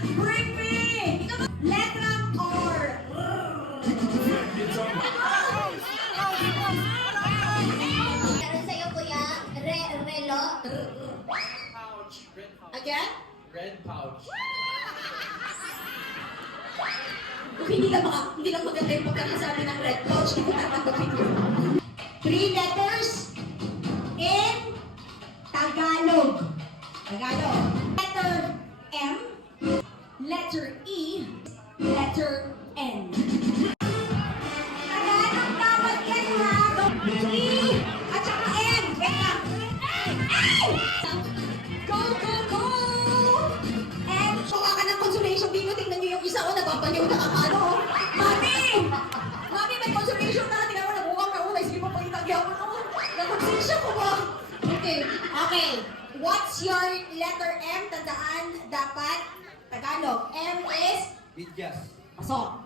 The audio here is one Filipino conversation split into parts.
Bring me! Letrang R. Meron sa'yo, kuya, relo. Pouch. Red pouch. Again? Red pouch. Kung hindi lang maganda yung pagkakasabi ng red pouch, hindi tatanggapin yun. 3 letters in Tagalog. Tagalog. Letter M, letter E, letter N. Tagalog dapat yan, ha? E at saka N. Wait lang. Ay! Go, go, go! And suka ka ng consolation dito. Tingnan niyo yung isa ko, nababaliw na kakano. Mami! Mami, may consolation na. Tingnan mo, nabuwang na ulay. Sige pa pag itagyan mo na. Nakonsensya ko ba? Okay. Okay. What's your letter M? Tandaan, dapat Tagalog. M is Bidyas. pasok.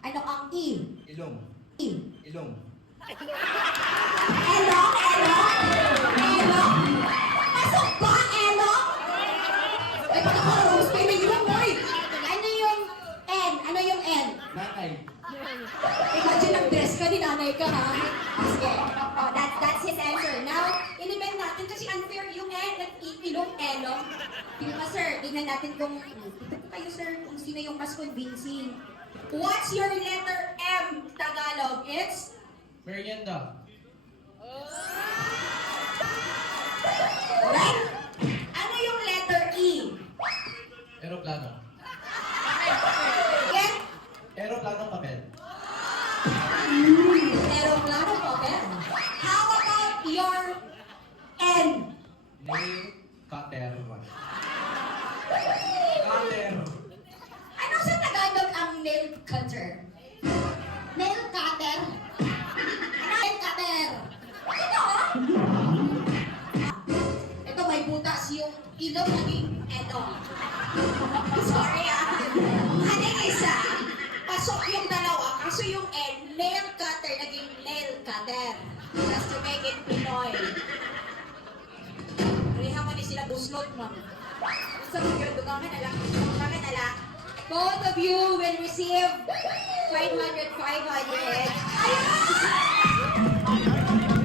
Ano ang E? Ilong. E. Ilong. Elong, elong, elong. Pasok ba, elong? Ay, paano ko, Rose? May ilong, boy. Ano yung N? Ano yung N? Nanay. Imagine ang dress ka, dinanay ka, ha? Sige. Oh, that's his answer. Now, inimend natin kasi unfair yung N at ilong, elong. Tingnan ka, sir. Tingnan natin kung, tingnan kayo, sir, kung sino yung mas convincing. What's your letter M, Tagalog? It's? Merienda. Right? Ano yung letter E? Aeroplano. Again? Aeroplano papel. Aeroplano po, Ben. How about your N? Nail cutter. Cutter. Ano sa Tagalog ang nail cutter? Nail cutter? Nail cutter. Ano? Ito may butas yung ilong naging eto. Sorry Ano yung isa? Pasok yung dalawa, kaso yung N, nail cutter naging nail cutter. Just to make it Pinoy. Rihan mo ni sila buslot, ma'am. Sa mga dugangan na lang. Dugangan na lang. Both of you will receive 500. Ayun!